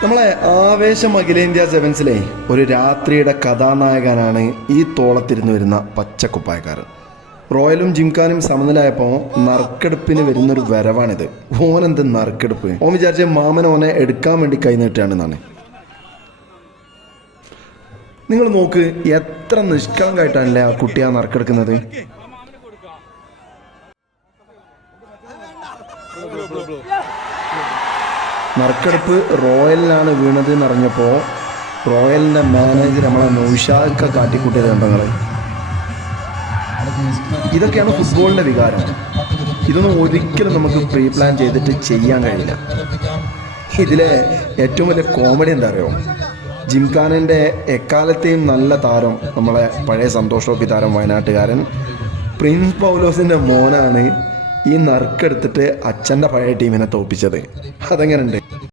നമ്മളെ ആവേശം അഖിലേന്ത്യാ സെവൻസിലെ ഒരു രാത്രിയുടെ കഥാനായകനാണ് ഈ തോളത്തിരുന്ന് വരുന്ന പച്ചക്കുപ്പായക്കാരൻ. റോയലും ജിംഖാനും സമനിലായപ്പോൾ നറുക്കെടുപ്പിന് വരുന്നൊരു വരവാണിത്. ഓനെന്ത് നറുക്കെടുപ്പ്? ഓൻ വിചാരിച്ച മാമൻ ഓനെ എടുക്കാൻ വേണ്ടി കൈനീട്ടുകയാണെന്നാണ്. നിങ്ങൾ നോക്ക്, എത്ര നിഷ്കളങ്കായിട്ടാണല്ലേ ആ കുട്ടി ആ നറുക്കെടുക്കുന്നത്. നറുക്കെടുപ്പ് റോയലിനാണ് വീണത് എന്നറിഞ്ഞപ്പോൾ റോയലിൻ്റെ മാനേജർ നമ്മളെ നൗഷാദൊക്കെ കാട്ടിക്കൂട്ടിയത് കണ്ടോ നിങ്ങൾ? ഇതൊക്കെയാണ് ഫുട്ബോളിൻ്റെ വികാരം. ഇതൊന്നും ഒരിക്കലും നമുക്ക് പ്രീ പ്ലാൻ ചെയ്തിട്ട് ചെയ്യാൻ കഴിയില്ല. ഇതിലെ ഏറ്റവും വലിയ കോമഡി എന്താ അറിയോ? ജിംഖാനൻ്റെ എക്കാലത്തെയും നല്ല താരം, നമ്മളെ പഴയ സന്തോഷ് ട്രോഫി താരം വയനാട്ടുകാരൻ പ്രിൻസ് പൗലോസിൻ്റെ മോനാണ് ഈ നറുക്കെടുത്തിട്ട് അച്ഛൻ്റെ പഴയ ടീമിനെ തോൽപ്പിച്ചത്. അതെങ്ങനെയുണ്ട്?